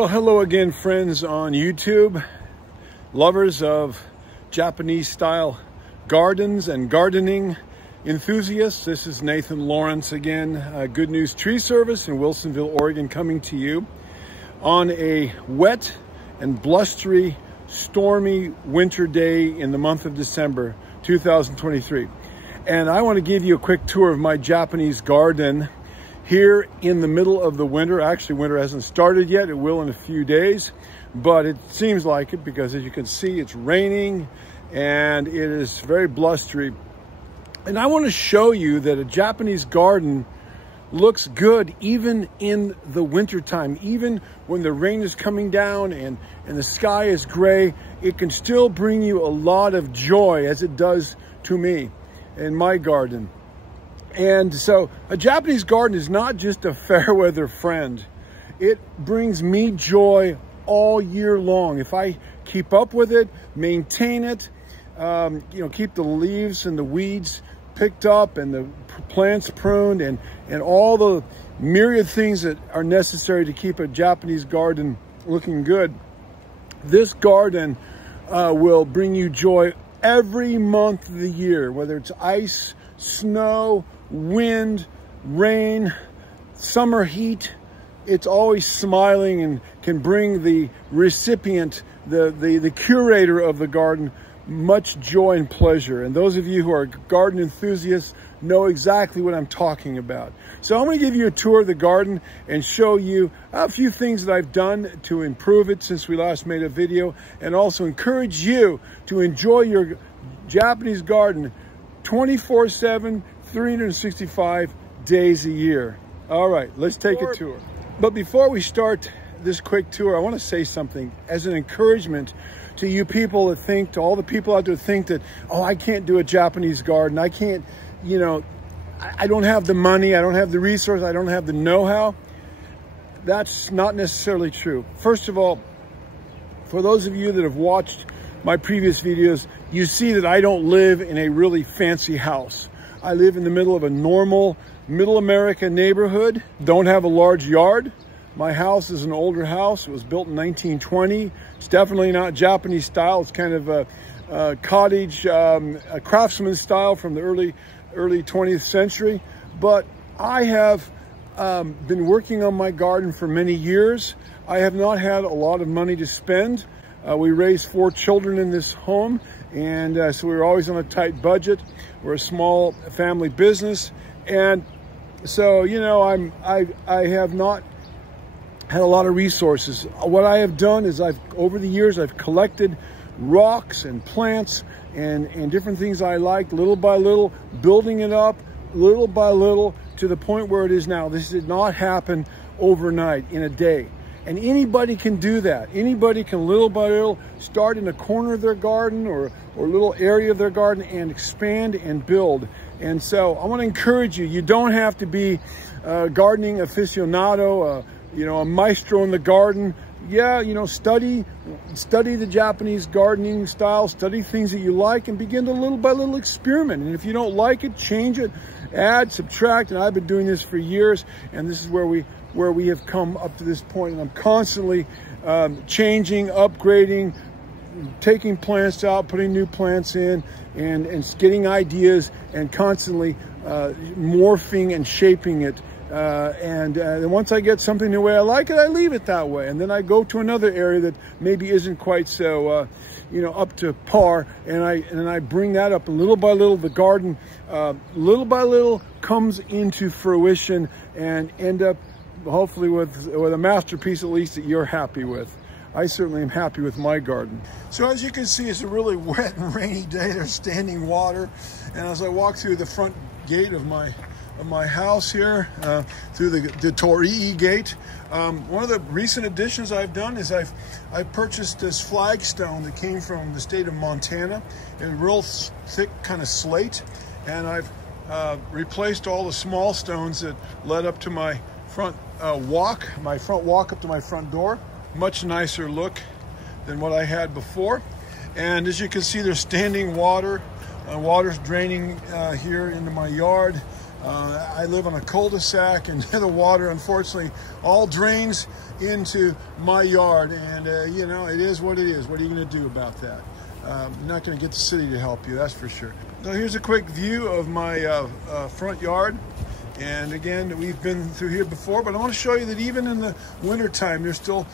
Well, hello again, friends on YouTube, lovers of Japanese style gardens and gardening enthusiasts. This is Nathan Lawrence again, Good News Tree Service in Wilsonville, Oregon, coming to you on a wet and blustery, stormy winter day in the month of December 2023. And I want to give you a quick tour of my Japanese garden here in the middle of the winter. Actually, winter hasn't started yet. It will in a few days, but it seems like it because, as you can see, it's raining and it is very blustery. And I want to show you that a Japanese garden looks good even in the wintertime. Even when the rain is coming down and the sky is gray, it can still bring you a lot of joy, as it does to me in my garden. And so a Japanese garden is not just a fair weather friend. It brings me joy all year long. If I keep up with it, maintain it, keep the leaves and the weeds picked up and the plants pruned and all the myriad things that are necessary to keep a Japanese garden looking good. This garden will bring you joy every month of the year, whether it's ice, snow, wind, rain, summer heat. It's always smiling and can bring the recipient, the curator of the garden, much joy and pleasure. And those of you who are garden enthusiasts know exactly what I'm talking about. So I'm going to give you a tour of the garden and show you a few things that I've done to improve it since we last made a video, and also encourage you to enjoy your Japanese garden 24/7, 365 days a year. All right, let's take a tour. But before we start this quick tour, I want to say something as an encouragement to you people that think, to all the people out there that think that, oh, I can't do a Japanese garden. I can't, I don't have the money. I don't have the resources. I don't have the know-how. That's not necessarily true. First of all, for those of you that have watched my previous videos, you see that I don't live in a really fancy house. I live in the middle of a normal middle America neighborhood, don't have a large yard. My house is an older house. It was built in 1920. It's definitely not Japanese style. It's kind of a cottage, a craftsman style from the early 20th century. But I have been working on my garden for many years. I have not had a lot of money to spend. We raised 4 children in this home, and so we were always on a tight budget. We're a small family business, and so I have not had a lot of resources. What I have done is over the years I've collected rocks and plants and different things I liked, little by little, building it up little by little to the point where it is now. This did not happen overnight in a day. And anybody can do that. Anybody can little by little start in a corner of their garden or a little area of their garden and expand and build. And so I want to encourage you. You don't have to be a gardening aficionado, a maestro in the garden. Yeah, study the Japanese gardening style, study things that you like, and begin to little by little experiment. And if you don't like it, change it, add, subtract. And I've been doing this for years, and this is where we have come up to this point. And I'm constantly changing, upgrading, taking plants out, putting new plants in, and getting ideas, and constantly morphing and shaping it. And once I get something the way I like it, I leave it that way. And then I go to another area that maybe isn't quite so, up to par. And I bring that up. And little by little, the garden, little by little, comes into fruition and end up hopefully with a masterpiece, at least, that you're happy with. I certainly am happy with my garden. So as you can see, it's a really wet and rainy day. There's standing water. And as I walk through the front gate of my house here, through the Torii gate, one of the recent additions I've done is I've purchased this flagstone that came from the state of Montana, a real thick kind of slate, and I've replaced all the small stones that led up to my front walk up to my front door. Much nicer look than what I had before. And as you can see, there's standing water. Water's draining here into my yard. I live on a cul-de-sac, and the water, unfortunately, all drains into my yard. And, you know, it is what it is. What are you going to do about that? You're not going to get the city to help you, that's for sure. So here's a quick view of my front yard. And again, we've been through here before, but I want to show you that even in the wintertime, there's still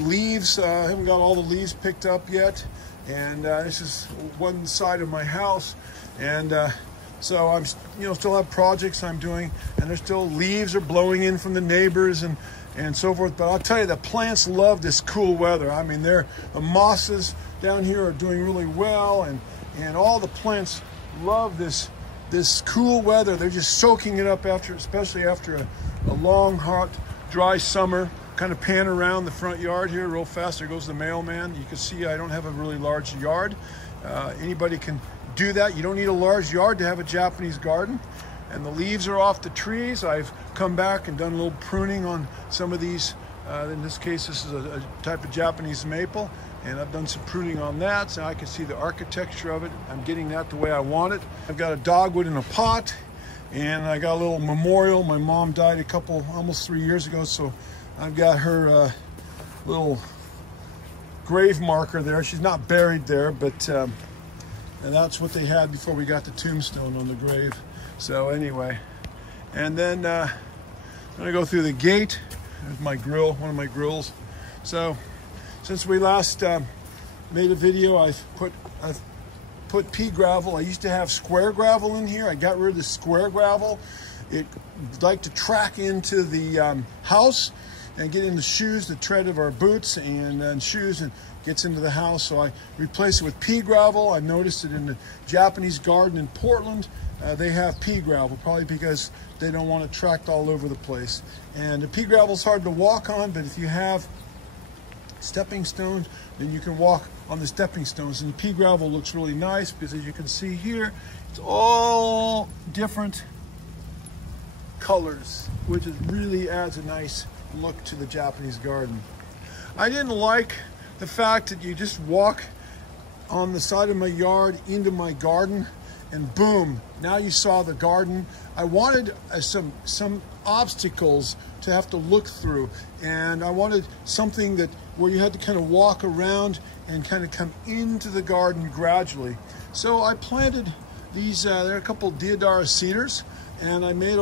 leaves. I haven't got all the leaves picked up yet. And this is one side of my house. And so I'm, you know, still have projects I'm doing, and there's still leaves are blowing in from the neighbors and so forth. But I'll tell you, the plants love this cool weather. I mean, the mosses down here are doing really well, and all the plants love this cool weather. They're just soaking it up after, especially after a long, hot, dry summer. Kind of pan around the front yard here real fast. There goes the mailman. You can see I don't have a really large yard. Anybody can do that. You don't need a large yard to have a Japanese garden. And the leaves are off the trees. I've come back and done a little pruning on some of these. In this case, this is a type of Japanese maple. And I've done some pruning on that, so I can see the architecture of it. I'm getting that the way I want it. I've got a dogwood in a pot, and I got a little memorial. My mom died almost 3 years ago, so I've got her little grave marker there. She's not buried there, but and that's what they had before we got the tombstone on the grave. So anyway, and then I'm gonna go through the gate. There's my grill, one of my grills. So since we last made a video, I've put pea gravel. I used to have square gravel in here. I got rid of the square gravel. It liked to track into the house and get in the shoes, the tread of our boots and shoes, and gets into the house. So I replaced it with pea gravel. I noticed it in the Japanese garden in Portland. They have pea gravel, probably because they don't want it tracked all over the place. And the pea gravel is hard to walk on, but if you have stepping stones, then you can walk on the stepping stones. And the pea gravel looks really nice because, as you can see here, it's all different colors, which really adds a nice look to the Japanese garden. I didn't like the fact that you just walk on the side of my yard into my garden and boom, now you saw the garden. I wanted some obstacles to have to look through, and I wanted something where you had to kind of walk around and kind of come into the garden gradually. So I planted these, there are a couple deodara cedars, and I made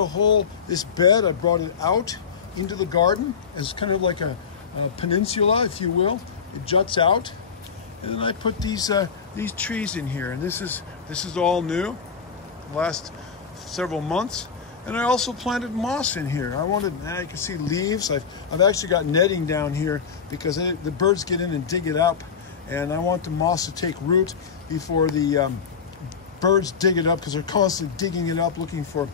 this bed. I brought it out into the garden as kind of like a peninsula, if you will. It juts out, and then I put these trees in here, and this is all new, the last several months. And I also planted moss in here. Now you can see leaves. I've actually got netting down here because the birds get in and dig it up, and I want the moss to take root before the birds dig it up, because they're constantly digging it up looking for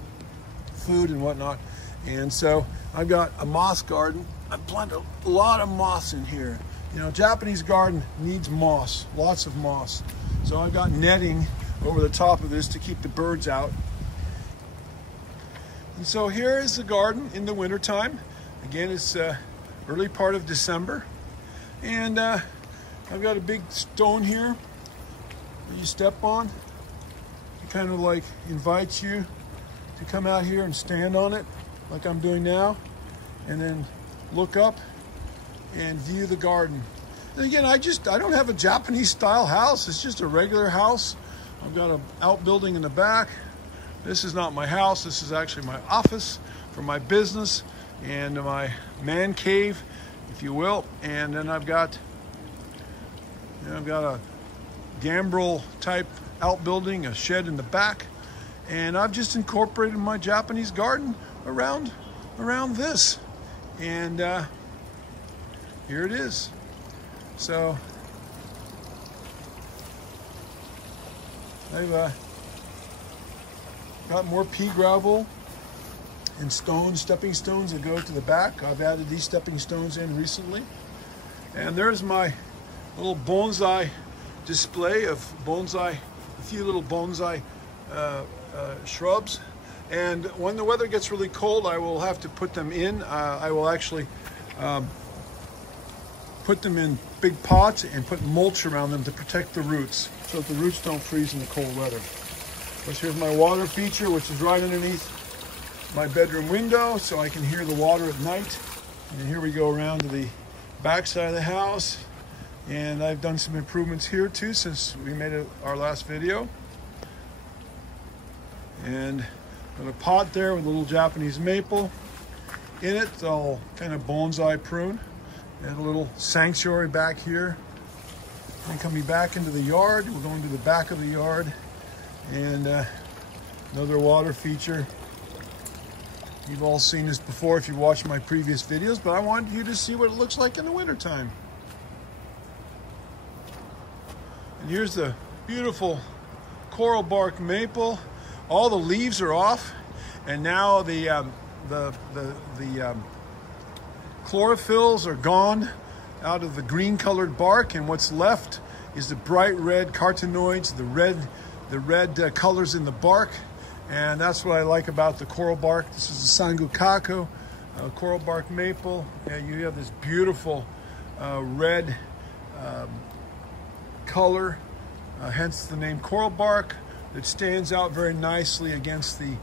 food and whatnot. And so I've got a moss garden. I've planted a lot of moss in here. You know, Japanese garden needs moss, lots of moss. So I've got netting over the top of this to keep the birds out. And so here is the garden in the wintertime. Again, it's early part of December. And I've got a big stone here that you step on. It kind of like invites you to come out here and stand on it like I'm doing now, and then look up and view the garden. And again, I don't have a Japanese style house. It's just a regular house. I've got an outbuilding in the back. This is not my house. This is actually my office for my business and my man cave, if you will. And then I've got a gambrel type outbuilding, a shed in the back. And I've just incorporated my Japanese garden around this. And here it is. So I've got more pea gravel and stepping stones that go to the back. I've added these stepping stones in recently. And there's my little bonsai display of a few little bonsai shrubs. And when the weather gets really cold, I will have to put them in. I will actually put them in big pots and put mulch around them to protect the roots, so that the roots don't freeze in the cold weather. Of course, here's my water feature, which is right underneath my bedroom window so I can hear the water at night. And here we go around to the back side of the house. And I've done some improvements here too since we made our last video. And got a pot there with a little Japanese maple in it. It's all kind of bonsai prune. And a little sanctuary back here. And coming back into the yard, we're going to the back of the yard. And another water feature. You've all seen this before if you watched my previous videos, but I wanted you to see what it looks like in the wintertime. And here's the beautiful coral bark maple. All the leaves are off, and now the chlorophylls are gone out of the green colored bark, and what's left is the bright red carotenoids, the red colors in the bark. And that's what I like about the coral bark. This is the Sangukako coral bark maple. And you have this beautiful red color, hence the name coral bark, that stands out very nicely against the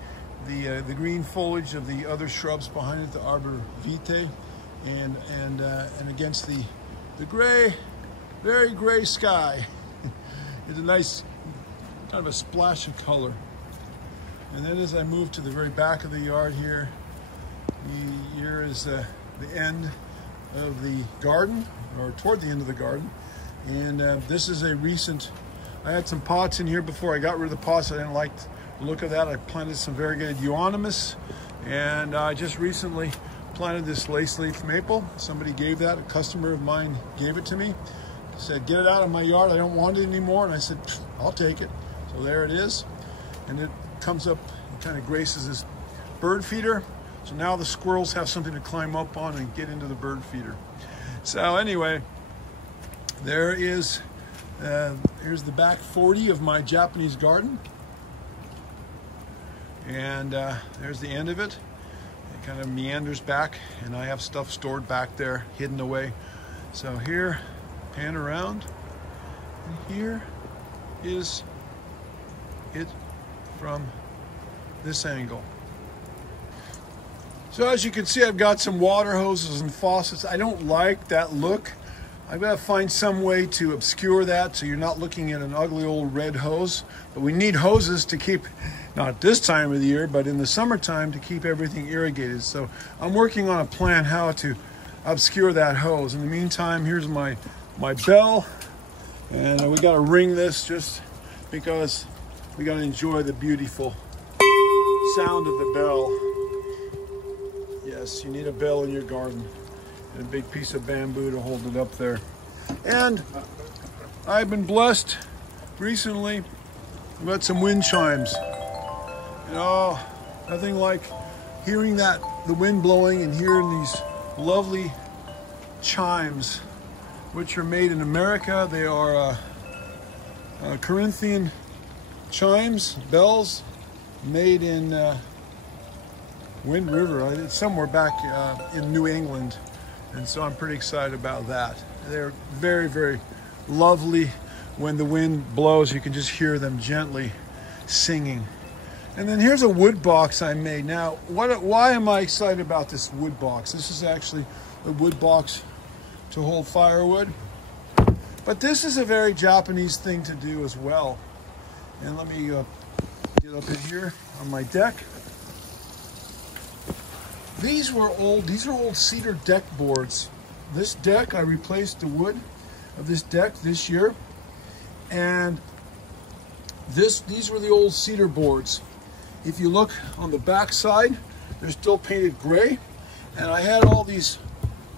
green foliage of the other shrubs behind it, the arbor vitae, and against the gray, very gray sky. It's a nice kind of a splash of color. And then as I move to the very back of the yard here is the end of the garden, or toward the end of the garden. And this is a recent, I had some pots in here before. I got rid of the pots. I didn't like the look of that. I planted some variegated euonymus. And I just recently planted this lace leaf maple. Somebody gave that, a customer of mine gave it to me. Said, get it out of my yard. I don't want it anymore. And I said, I'll take it. So there it is. And it comes up and kind of graces this bird feeder. So now the squirrels have something to climb up on and get into the bird feeder. So anyway, there is, here's the back 40 of my Japanese garden. And there's the end of it. It kind of meanders back, and I have stuff stored back there, hidden away. So here, pan around, and here is it from this angle. So as you can see, I've got some water hoses and faucets. I don't like that look. I've got to find some way to obscure that so you're not looking at an ugly old red hose. But we need hoses to keep, not this time of the year, but in the summertime, to keep everything irrigated. So I'm working on a plan how to obscure that hose. In the meantime, here's my bell, and we got to ring this just because we got to enjoy the beautiful sound of the bell. Yes, you need a bell in your garden and a big piece of bamboo to hold it up there. And I've been blessed recently. I've got some wind chimes. You know, nothing like hearing that, the wind blowing, and hearing these lovely chimes, which are made in America. They are Corinthian chimes, bells, made in Wind River. It's somewhere back in New England. And so I'm pretty excited about that. They're very, very lovely. When the wind blows, you can just hear them gently singing. And then here's a wood box I made. Now, why am I excited about this wood box? This is actually a wood box to hold firewood. But this is a very Japanese thing to do as well. And let me get up in here on my deck. These are old cedar deck boards. This deck, I replaced the wood of this deck this year. And these were the old cedar boards. If you look on the back side, they're still painted gray. And I had all these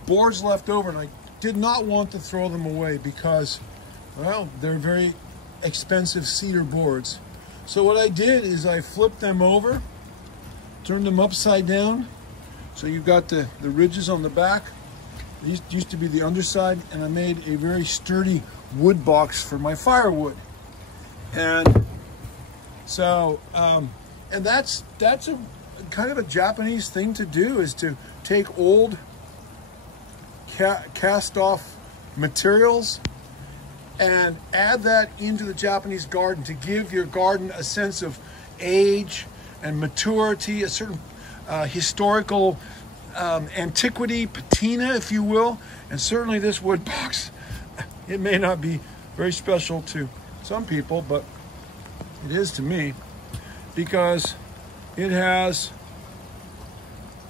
boards left over, and I did not want to throw them away because, well, they're very expensive cedar boards. So what I did is I flipped them over, turned them upside down. So you've got the ridges on the back. These used to be the underside, and I made a very sturdy wood box for my firewood. And so, and that's a kind of a Japanese thing to do, is to take old cast off materials and add that into the Japanese garden to give your garden a sense of age and maturity, a certain historical antiquity, patina, if you will. And certainly this wood box, it may not be very special to some people, but it is to me, because it has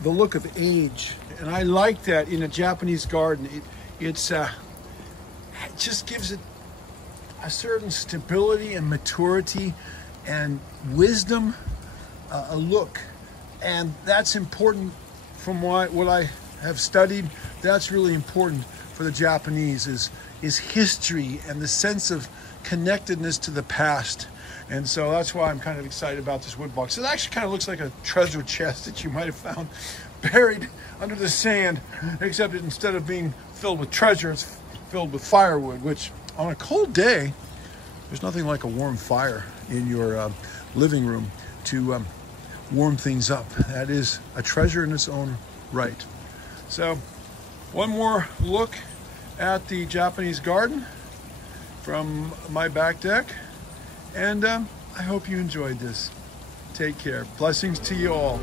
the look of age. And I like that in a Japanese garden. It just gives it a certain stability and maturity and wisdom, a look. And that's important from what I have studied. That's really important for the Japanese is history and the sense of connectedness to the past. And so that's why I'm kind of excited about this wood box. It actually kind of looks like a treasure chest that you might have found buried under the sand, except instead of being filled with treasure, it's filled with firewood, which on a cold day, there's nothing like a warm fire in your living room to warm things up. That is a treasure in its own right. So one more look at the Japanese garden from my back deck. And I hope you enjoyed this. Take care. Blessings to you all.